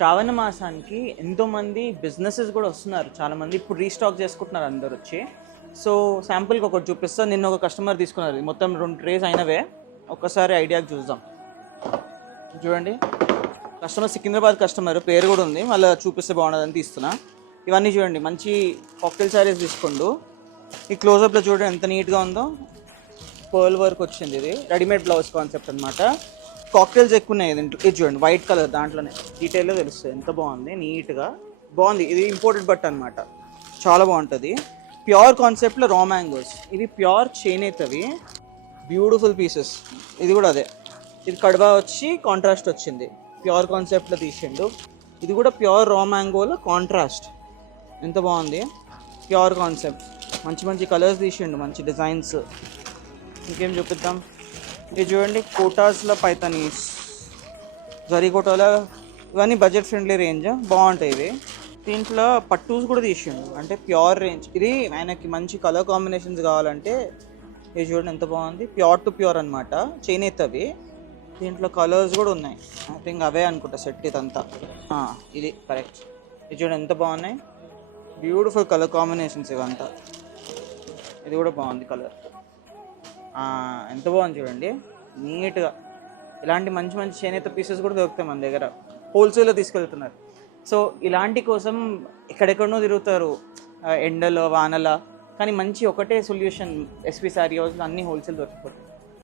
శ్రావణ మాసానికి ఎంతోమంది బిజినెసెస్ కూడా వస్తున్నారు. చాలామంది ఇప్పుడు రీస్టాక్ చేసుకుంటున్నారు అందరు వచ్చి. సో శాంపుల్కి ఒకటి చూపిస్తా. నిన్న ఒక కస్టమర్ తీసుకున్నారు, మొత్తం 2 ట్రేస్ అయినవే. ఒక్కసారి ఐడియాకి చూద్దాం. చూడండి, కస్టమర్ సికింద్రాబాద్ కస్టమర్, పేరు కూడా ఉంది, మళ్ళీ చూపిస్తే బాగుండదని తీస్తున్నా. ఇవన్నీ చూడండి, మంచి కాక్టైల్ శారీస్ తీసుకోండు. ఈ క్లోజప్లో చూడండి ఎంత నీట్గా ఉందో. పర్ల్ వర్క్ వచ్చింది, ఇది రెడీమేడ్ బ్లౌజ్ కాన్సెప్ట్ అనమాట. కాక్టైల్స్ ఎక్కువ ఉన్నాయి దీంట్లో. ఇది చూడండి, వైట్ కలర్, దాంట్లోనే డీటెయిల్లో తెలుస్తుంది ఎంత బాగుంది, నీట్గా బాగుంది. ఇది ఇంపోర్టెడ్ బట్ అనమాట, చాలా బాగుంటుంది. ప్యూర్ కాన్సెప్ట్లో రా మ్యాంగోస్, ఇవి ప్యూర్ చేనేత, అవి బ్యూటిఫుల్ పీసెస్. ఇది కూడా అదే, ఇది కడవా వచ్చి కాంట్రాస్ట్ వచ్చింది, ప్యూర్ కాన్సెప్ట్లో తీసిండు. ఇది కూడా ప్యూర్ రా మ్యాంగోలో కాంట్రాస్ట్, ఎంత బాగుంది. ప్యూర్ కాన్సెప్ట్, మంచి మంచి కలర్స్ తీసిండు, మంచి డిజైన్స్. ఇంకేం చూపిద్దాం. ఇది చూడండి, కోటాస్లో పైతానీస్, జరీ కోటాలో, ఇవన్నీ బడ్జెట్ ఫ్రెండ్లీ రేంజ్, బాగుంటాయి ఇవి. దీంట్లో పట్టూస్ కూడా తీసిండు, అంటే ప్యూర్ రేంజ్. ఇది ఆయనకి మంచి కలర్ కాంబినేషన్స్ కావాలంటే ఇది చూడండి ఎంత బాగుంది, ప్యూర్ టు ప్యూర్ అనమాట, చేనేత అవి. దీంట్లో కలర్స్ కూడా ఉన్నాయి, ఐ థింక్ అవే అనుకుంటా సెట్ ఇదంతా. ఇది కరెక్ట్. ఇది చూడండి ఎంత బాగున్నాయి, బ్యూటిఫుల్ కలర్ కాంబినేషన్స్ ఇవంతా. ఇది కూడా బాగుంది కలర్, ఎంత బాగుంది చూడండి, నీట్గా. ఇలాంటి మంచి మంచి చేనేత పీసెస్ కూడా దొరుకుతాయి మన దగ్గర, హోల్సేల్లో తీసుకెళ్తున్నారు. సో ఇలాంటి కోసం ఎక్కడెక్కడనో తిరుగుతారు, ఎండలో వానల, కానీ మంచి ఒకటే సొల్యూషన్, ఎస్వి శారీ హౌస్లో అన్ని హోల్సేల్ దొరికిపోతాయి.